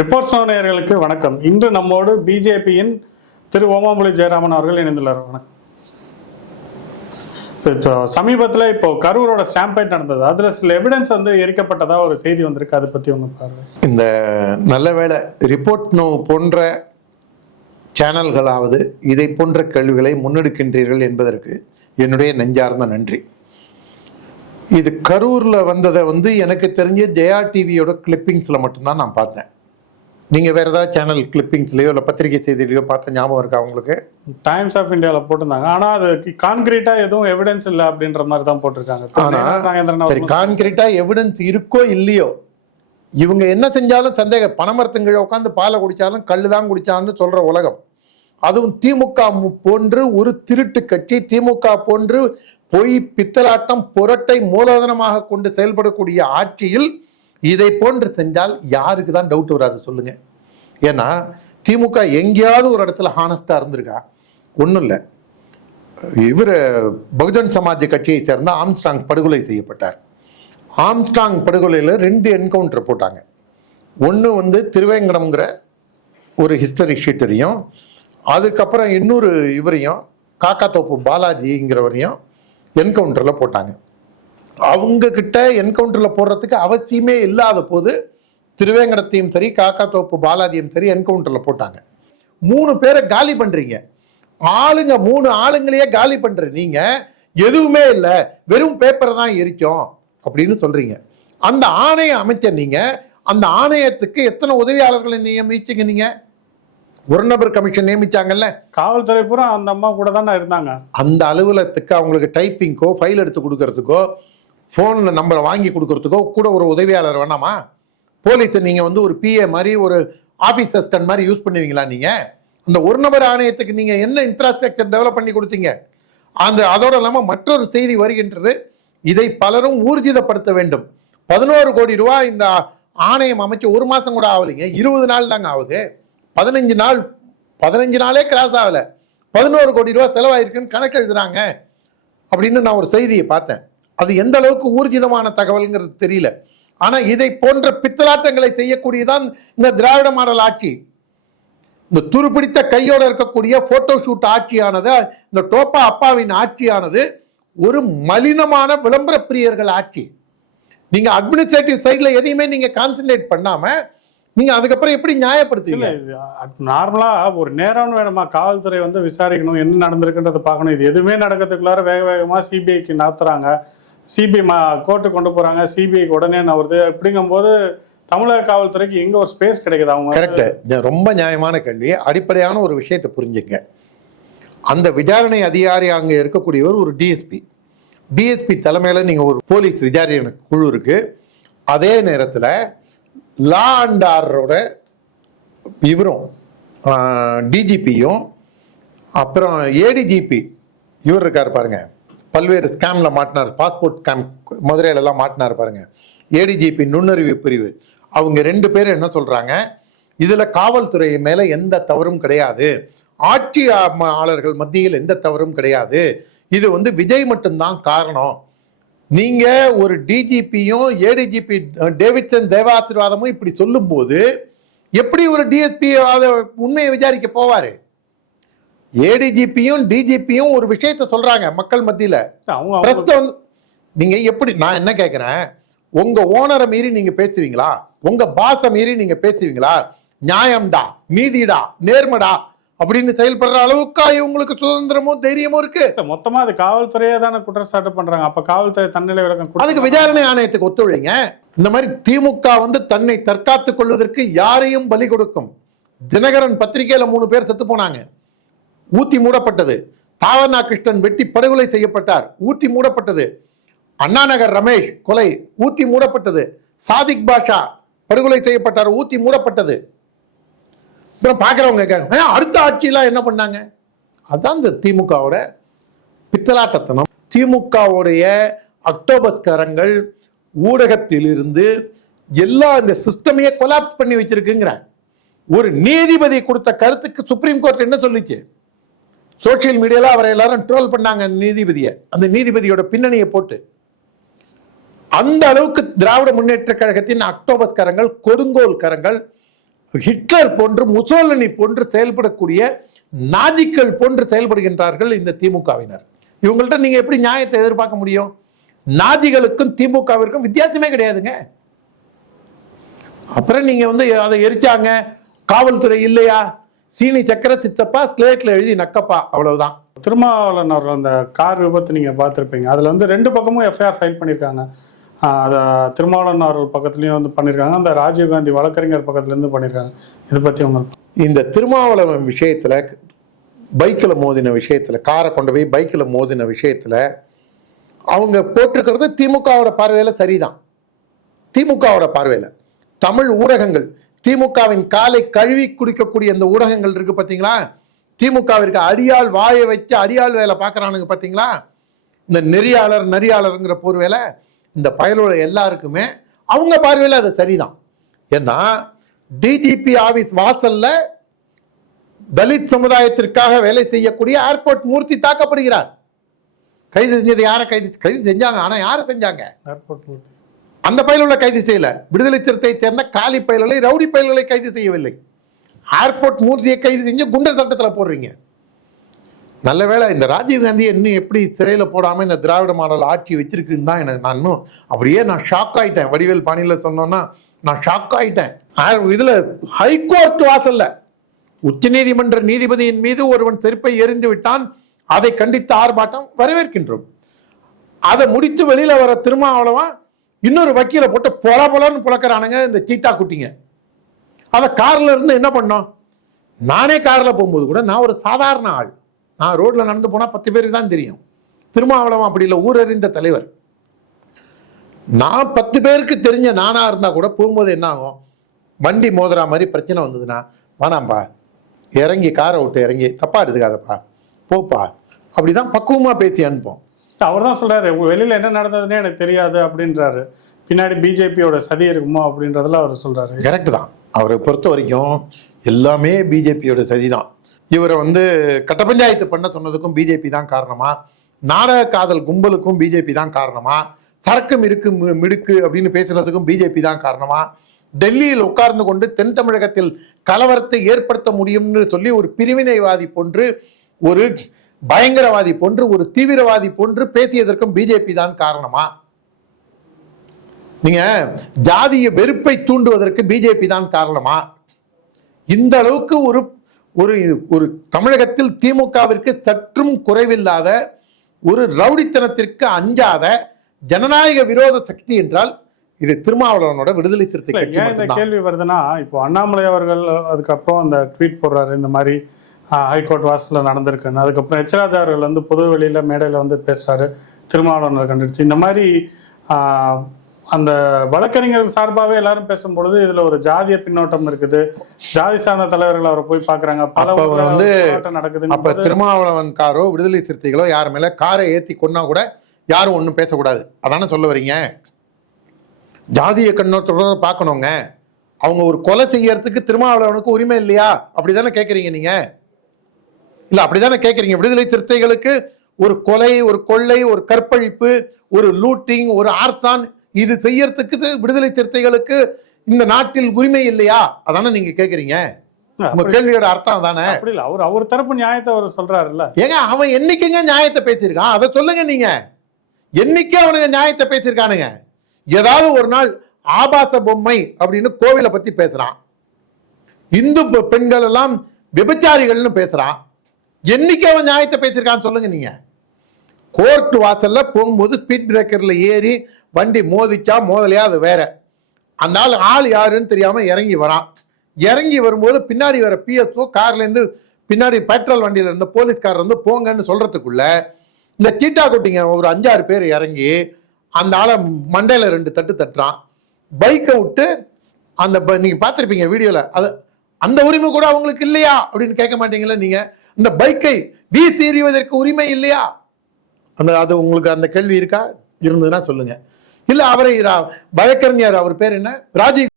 Reports now நேயர்களுக்கு வணக்கம். இன்று நம்மோடு பிஜேபியின் திரு ஓமாம்புலி ஜெயராமன் அவர்கள் இணைந்துள்ளார். வணக்கம். இப்போ சமீபத்தில் கரூரோட ஸ்டாம்பேட் நடந்தது, அதில் சில எவிடன்ஸ் எரிக்கப்பட்டதா ஒரு செய்தி வந்திருக்கு. அதை பற்றி ஒன்று பாருங்க. இந்த நல்ல வேளை ரிப்போர்ட் நவ் போன்ற சேனல்களாவது இதை போன்ற கேள்விகளை முன்னெடுக்கின்றீர்கள் என்பதற்கு என்னுடைய நெஞ்சார்ந்த நன்றி. இது கரூரில் வந்ததை எனக்கு தெரிஞ்ச ஜெயா டிவியோட கிளிப்பிங்ஸில் மட்டும்தான் நான் பார்த்தேன். நீங்கள் வேறு ஏதாவது சேனல் கிளிப்பிங்ஸ்லையோ இல்லை பத்திரிகை செய்தியிலையோ பார்த்த ஞாபகம் இருக்கா உங்களுக்கு? டைம்ஸ் ஆஃப் இந்தியாவில் போட்டிருந்தாங்க, ஆனால் அது கான்கிரீட்டாக எதுவும் எவிடன்ஸ் இல்லை அப்படின்ற மாதிரி தான் போட்டிருக்காங்க. ஆனால் சரி, கான்கிரீட்டாக எவிடன்ஸ் இருக்கோ இல்லையோ, இவங்க என்ன செஞ்சாலும் சந்தேகம். பனைமரத்துங்கீழ உட்காந்து பாலை குடித்தாலும் கல் தான் குடித்தான்னு சொல்கிற உலகம். அதுவும் திமுக போன்று ஒரு திருட்டு கட்சி, திமுக போன்று பொய் பித்தலாட்டம் புரட்டை மூலதனமாக கொண்டு செயல்படக்கூடிய ஆட்சியில் இதை போன்று செஞ்சால் யாருக்கு தான் டவுட் வராது சொல்லுங்க? ஏன்னா திமுக எங்கேயாவது ஒரு இடத்துல ஹானஸ்டா இருந்திருக்கா? ஒன்றும் இல்லை. இவர் பகுஜன் சமாஜ் கட்சியை சேர்ந்த ஆம்ஸ்ட்ராங் படுகொலை செய்யப்பட்டார். ஆம்ஸ்ட்ராங் படுகொலையில் 2 என்கவுண்டர் போட்டாங்க. ஒன்று திருவேங்கடம்ங்கிற ஒரு ஹிஸ்டரி ஷீட்டரையும், அதுக்கப்புறம் இன்னொரு இவரையும் காக்காத்தோப்பு பாலாஜிங்கிறவரையும் என்கவுண்டரில் போட்டாங்க. அவங்க கிட்ட என்கவுண்டரில் போடுறதுக்கு அவசியமே இல்லாத போது திருவேங்கடத்தையும் சரி காக்காத்தோப்பு பாலாஜியும் சரி என்கவுண்டரில் போட்டாங்க. 3 பேரை காலி பண்ணுறீங்க. ஆளுங்க 3 ஆளுங்களையே காலி பண்ணுற நீங்கள் எதுவுமே இல்லை, வெறும் பேப்பரை தான் எரிச்சோம் அப்படின்னு சொல்கிறீங்க. அந்த ஆணையம் அமைச்ச நீங்கள் அந்த ஆணையத்துக்கு எத்தனை உதவியாளர்களை நியமிச்சிங்க? நீங்கள் ஒரு நபர் கமிஷன் நியமிச்சாங்கல்ல. காவல்துறை பூரா அந்த அம்மா கூட தானே இருந்தாங்க. அந்த அலுவலகத்துக்கு அவங்களுக்கு டைப்பிங்கோ ஃபைல் எடுத்து கொடுக்கறதுக்கோ ஃபோன் நம்பரை வாங்கி கொடுக்கறதுக்கோ கூட ஒரு உதவியாளர் வேணாமா? போலீஸை நீங்கள் ஒரு பிஏ மாதிரி ஒரு ஆஃபீஸ் அசிஸ்டன்ட் மாதிரி யூஸ் பண்ணுவீங்களா? நீங்கள் அந்த ஒரு நபர் ஆணையத்துக்கு நீங்கள் என்ன இன்ஃப்ராஸ்ட்ரக்சர் டெவலப் பண்ணி கொடுத்தீங்க? அதோடு இல்லாமல் மற்றொரு செய்தி வருகின்றது, இதை பலரும் ஊர்ஜிதப்படுத்த வேண்டும். 11 கோடி ரூபாய் இந்த ஆணையம் அமைச்சு 1 மாதம் கூட ஆகலைங்க, 20 நாள் தாங்க ஆகுது. 15 நாளே கிராஸ் ஆகலை, 11 கோடி ரூபாய் செலவாயிருக்குன்னு கணக்கு எழுதுறாங்க அப்படின்னு நான் ஒரு செய்தியை பார்த்தேன். அது எந்த அளவுக்கு ஊர்ஜிதமான தகவல்ங்கிறது தெரியல. ஆனால் இதை போன்ற பித்தலாட்டங்களை செய்யக்கூடியதான் இந்த திராவிட மாடல் ஆட்சி. இந்த துருப்பிடித்த கையோடு இருக்கக்கூடிய போட்டோ ஷூட் ஆட்சியானது, இந்த டோப்பா அப்பாவின் ஆட்சியானது ஒரு மலினமான விளம்பர பிரியர்கள் ஆட்சி. நீங்க அட்மினிஸ்ட்ரேட்டிவ் சைட்ல எதையுமே நீங்க கான்சென்ட்ரேட் பண்ணாம நீங்க அதுக்கப்புறம் எப்படி நியாயப்படுத்துவீங்க? நார்மலா ஒரு நேரம் வேணுமா? காவல்துறை விசாரிக்கணும், என்ன நடந்திருக்குன்றதை பார்க்கணும். இது எதுவுமே நடக்கிறதுக்குள்ளார வேக வேகமா சிபிஐக்கு நகர்த்துறாங்க, சிபிஐ கோர்ட்டு கொண்டு போறாங்க, சிபிஐக்கு உடனே நகருது. அப்படிங்கும்போது தமிழக காவல்துறைக்கு எங்க ஒரு ஸ்பேஸ் கிடைக்குது? அவங்க கரெக்ட். ரொம்ப நியாயமான கேள்வி. அடிப்படையான ஒரு விஷயத்தை புரிஞ்சுங்க. அந்த விசாரணை அதிகாரி அங்கே இருக்கக்கூடியவர் ஒரு டிஎஸ்பி தலைமையில் நீங்கள் ஒரு போலீஸ் விசாரணை குழு இருக்கு. அதே நேரத்தில் லா அண்ட் ஆர்டரோட இவரும் டிஜிபியும் அப்புறம் ஏடிஜிபி இவர் இருக்கார் பாருங்க, பல்வேறு ஸ்கேமில் மாட்டினார், பாஸ்போர்ட் ஸ்கேம் மதுரையிலலாம் மாட்டினார் பாருங்க, ஏடிஜிபி நுண்ணறிவு பிரிவு. அவங்க 2 பேரும் என்ன சொல்கிறாங்க, இதில் காவல்துறை மேலே எந்த தவறும் கிடையாது, ஆட்சியாளர்கள் மத்தியில் எந்த தவறும் கிடையாது, இது விஜய் மட்டும்தான் காரணம். நீங்க ஒரு டிஜிபியும் ஏடிஜிபி டேவிட்சன் தேவாசீர்வாதமும் இப்படி சொல்லும் போது எப்படி ஒரு டிஎஸ்பி உண்மையை விசாரிக்க போவாரு? ஏடிஜிபியும் டிஜிபியும் ஒரு விஷயத்த சொல்றாங்க மக்கள் மத்தியில. நீங்க எப்படி, நான் என்ன கேட்கிறேன், உங்க ஓனரை மீறி நீங்க பேசுவீங்களா? உங்க பாச மீறி நீங்க பேசுவீங்களா? நியாயம்டா, நீதிடா, நேர்மடா அப்படின்னு செயல்படுற அளவுக்கு இவங்களுக்கு சுதந்திரமும் தைரியமும் இருக்கு. மொத்தமா அது காவல்துறையே தானே குற்றச்சாட்டு பண்றாங்க. அப்ப காவல்துறை தன்னிலை விளக்கம் அதுக்கு விசாரணை ஆணையத்துக்கு ஒத்துழைங்க. இந்த மாதிரி திமுக தன்னை தற்காத்துக் கொள்வதற்கு யாரையும் பலி கொடுக்கும். தினகரன் பத்திரிகையில 3 பேர் செத்து போனாங்க, ஊத்தி மூடப்பட்டது. தாவர்னா கிருஷ்ணன் வெட்டி படுகொலை செய்யப்பட்டார், ஊத்தி மூடப்பட்டது. அண்ணாநகர் ரமேஷ் கொலை, ஊத்தி மூடப்பட்டது. சாதிக் பாஷா படுகொலை செய்யப்பட்டார், ஊத்தி மூடப்பட்டது. அப்புறம் பார்க்குறவங்க கேட்க அடுத்த ஆட்சியெல்லாம் என்ன பண்ணாங்க? அதுதான் இந்த திமுகவோட பித்தலாட்டத்தனம். திமுகவுடைய அக்டோபஸ்காரங்கள் ஊடகத்திலிருந்து எல்லா இந்த சிஸ்டமையே கொலாப்ஸ் பண்ணி வச்சிருக்குங்கிற ஒரு நீதிபதி கொடுத்த கருத்துக்கு சுப்ரீம் கோர்ட் என்ன சொல்லிச்சு? சோசியல் மீடியாவில் அவரை எல்லாரும் ட்ரோல் பண்ணாங்க நீதிபதியை, அந்த நீதிபதியோட பின்னணியை போட்டு. அந்த அளவுக்கு திராவிட முன்னேற்ற கழகத்தின் அக்டோபஸ்காரங்கள், கொடுங்கோல்காரங்கள், ஹிட்லர் போன்று முசோலினி போன்று செயல்படக்கூடிய நாஜிக்கள் போன்று செயல்படுகின்றார்கள் இந்த திமுகவினர். இவங்கள்ட்ட நீங்க எப்படி நியாயத்தை எதிர்பார்க்க முடியும்? நாஜிகளுக்கும் திமுகவிற்கும் வித்தியாசமே கிடையாதுங்க. அப்புறம் நீங்க வந்து அதை எரிச்சாங்க, காவல்துறை இல்லையா, சீனி சக்கர சித்தப்பா ஸ்லேட்ல எழுதி நக்கப்பா, அவ்வளவுதான். திருமாவளவன் அவர்கள் அந்த கார் விபத்து நீங்க பார்த்துருப்பீங்க. அதுல வந்து 2 பக்கமும் எஃப்ஐஆர் ஃபைல் பண்ணியிருக்காங்க. அதை திருமாவளவன் அவர்கள் பக்கத்துலயும் வந்து பண்ணியிருக்காங்க, அந்த ராஜீவ்காந்தி வழக்கறிஞர் பக்கத்துல இருந்து பண்ணியிருக்காங்க. இதை பத்தி உங்களுக்கு? இந்த திருமாவளவன் விஷயத்துல, பைக்கில் மோதின விஷயத்துல, காரை கொண்டு போய் பைக்கில் மோதின விஷயத்துல அவங்க போட்டிருக்கிறது திமுகவோட பார்வையில சரிதான். திமுகவோட பார்வையில தமிழ் ஊடகங்கள், திமுகவின் காலை கழுவி குடிக்கக்கூடிய இந்த ஊடகங்கள் இருக்கு பார்த்தீங்களா, திமுகவிற்கு அடியாள் வாயை வச்சு அடியாள் வேலை பார்க்குறானுங்க பார்த்தீங்களா, இந்த நெறியாளருங்கிற போர்வேலை, இந்த பயலோட எல்லாருக்குமே அவங்க பார்வையில் அது சரிதான். ஏன்னா டிஜிபி ஆபீஸ் வாசல்ல தலித் சமுதாயத்திற்காக வேலை செய்யக்கூடிய ஏர்போர்ட் மூர்த்தி தாக்கப்படுகிறார். கைது செஞ்சது யாரை கைது செஞ்சாங்க? ஆனா யாரை செஞ்சாங்க? ஏர்போர்ட் மூர்த்தி. அந்த பயலுள்ள கைது செய்யல. விடுதலை சிறுத்தை சேர்ந்த காலி பயல்களை, ரவுடி பயல்களை கைது செய்யவில்லை. ஏர்போர்ட் மூர்த்தியை கைது செஞ்சு குண்டர் சட்டத்தில் போடுறீங்க. நல்ல வேளை இந்த ராஜீவ்காந்தி இன்னும் எப்படி சிறையில் போடாமல் இந்த திராவிட மாடல் ஆட்சி வச்சிருக்குன்னு தான் எனக்கு நான் இன்னும் அப்படியே ஷாக் ஆகிட்டேன். வடிவேல் பாணியில் சொன்னோன்னா நான் ஷாக் ஆகிட்டேன். இதில் ஹைகோர்ட் வாசல்ல உச்சநீதிமன்ற நீதிபதியின் மீது ஒருவன் செருப்பை எறிந்து விட்டான், அதை கண்டித்து ஆர்ப்பாட்டம் வரவேற்கின்றோம். அதை முடித்து வெளியில வர திருமாவளவன் இன்னொரு வக்கீலை போட்டு பொலன்னு புழக்கிறானுங்க இந்த சீட்டா குட்டிங்க. அதை கார்ல இருந்து என்ன பண்ணோம்? நானே கார்ல போகும்போது கூட நான் ஒரு சாதாரண ஆள், நான் ரோட்ல நடந்து போனா 10 பேருக்கு தான் தெரியும். திருமாவளவன் அப்படி இல்லை, ஊரறிந்த தலைவர். நான் 10 பேருக்கு தெரிஞ்ச நானா இருந்தா கூட போகும்போது என்ன ஆகும்? வண்டி மோதுற மாதிரி பிரச்சனை வந்ததுன்னா, வேணாம்ப்பா இறங்கி காரை விட்டு இறங்கி, தப்பா எடுத்துக்காதப்பா, போப்பா, அப்படிதான் பக்குவமா பேசி அனுப்போம். அவர் தான் சொல்றாரு, வெளியில என்ன நடந்ததுன்னே எனக்கு தெரியாது அப்படின்றாரு. பின்னாடி பிஜேபியோட சதி இருக்குமோ அப்படின்றதுல அவர் சொல்றாரு. கரெக்ட் தான். அவரை பொறுத்த வரைக்கும் எல்லாமே பிஜேபியோட சதி தான். இவரை வந்து கட்ட பஞ்சாயத்து பண்ண சொன்னதுக்கும் பிஜேபி தான் காரணமா, நாடக காதல் கும்பலுக்கும் பிஜேபி தான் காரணமா, சரக்கு இருக்கு மிடுக்கு அப்படின்னு பேசுறதுக்கும் பிஜேபி தான் காரணமா, டெல்லியில் உட்கார்ந்து கொண்டு தென் தமிழகத்தில் கலவரத்தை ஏற்படுத்த முடியும்னு சொல்லி ஒரு பிரிவினைவாதி போன்று, ஒரு பயங்கரவாதி போன்று, ஒரு தீவிரவாதி போன்று பேசியதற்கும் பிஜேபி தான் காரணமா? நீங்க ஜாதிய வெறுப்பை தூண்டுவதற்கு பிஜேபி தான் காரணமா? இந்த அளவுக்கு ஒரு ஒரு தமிழகத்தில் திமுகவிற்கு சற்றும் குறைவில்லாத, ஒரு ரவுடித்தனத்திற்கு அஞ்சாத ஜனநாயக விரோத சக்தி என்றால் இது திருமாவளவனோட விடுதலை சிறுத்தை கட்சி. ஏன் இந்த கேள்வி வருதுன்னா, இப்போ அண்ணாமலை அவர்கள் அதுக்கப்புறம் அந்த ட்வீட் போடுறாரு, இந்த மாதிரி ஹைகோர்ட் வாசலில் நடந்திருக்குன்னு. அதுக்கப்புறம் எச்ராஜா அவர்கள் வந்து பொது வெளியில் மேடையில் வந்து பேசுகிறாரு, திருமாவளவனை கண்டுடுச்சு. இந்த மாதிரி அந்த வழக்கறிஞர்கள் சார்பாகவே எல்லாரும் பேசும்பொழுது இதில் ஒரு ஜாதிய பின்னோட்டம் இருக்குது, ஜாதி சார்ந்த தலைவர்கள் அவரை போய் பார்க்குறாங்க, பல வந்து நடக்குது. அப்போ திருமாவளவன் காரோ விடுதலை சிறுத்தைகளோ யார் மேலே காரை ஏற்றி கொன்னா கூட யாரும் ஒன்றும் பேசக்கூடாது, அதானே சொல்ல வரீங்க? ஜாதிய கண்ணோட்டத்தோட பார்க்கணுங்க. அவங்க ஒரு கொலை செய்யறதுக்கு திருமாவளவனுக்கு உரிமை இல்லையா? அப்படிதானே கேட்குறீங்க நீங்க? இல்லை, அப்படிதானே கேட்குறீங்க? விடுதலை சிறுத்தைகளுக்கு ஒரு கொலை, ஒரு கொள்ளை, ஒரு கற்பழிப்பு, ஒரு லூட்டிங், ஒரு ஆர்சான், இது செய்யறதுக்கு விடுதலை சிறுத்தைகளுக்கு இந்த நாட்டில் உரிமை இல்லையா? அதானே நீங்க கேட்குறீங்க? உங்க கேள்வியோட அர்த்தம் தானே? அப்படி இல்லை, அவர் தரப்பு நியாயத்தை அவர் சொல்றாருல்ல. ஏங்க அவன் என்னைக்குங்க நியாயத்தை பேசியிருக்கான்? அதை சொல்லுங்க நீங்க. என்னைக்கு அவனுங்க நியாயத்தை பேசியிருக்கானுங்க? ஏதாவது ஒரு நாள் ஆபாச பொம்மை அப்படின்னு கோவிலை பத்தி பேசுறான், இந்து பெண்கள் எல்லாம் விபச்சாரிகள்னு பேசுறான். என்னைக்கு அவன் நியாயத்தை பேசியிருக்கான்னு சொல்லுங்க நீங்க. கோர்ட் வாசல்ல போகும்போது ஸ்பீட் பிரேக்கர்ல ஏறி வண்டி மோதிச்சா மோதலையா அது வேற. அந்த ஆள் யாருன்னு தெரியாம இறங்கி வரான். இறங்கி வரும்போது பின்னாடி வர பிஎஸ்ஓ கார்ல இருந்து, பின்னாடி பெட்ரோல் வண்டியில இருந்த போலீஸ்காரர் வந்து போங்கன்னு சொல்றதுக்குள்ள இந்த சீட்டா குட்டிங்க ஒரு 5-6 பேர் இறங்கி அந்த ஆளை மண்டையில 2 தட்டு தட்டுறான். பைக்கை விட்டு அந்த நீங்க பார்த்துருப்பீங்க வீடியோல, அது அந்த உரிமை கூட அவங்களுக்கு இல்லையா அப்படின்னு கேட்க மாட்டீங்களா நீங்க? இந்த பைக்கை வீசி எறிவதற்கு உரிமை இல்லையா? அது உங்களுக்கு அந்த கேள்வி இருக்கா? இருந்ததுன்னா சொல்லுங்க. இல்ல அவரை வழக்கறிஞர், அவர் பேர் என்ன, ராஜீவ்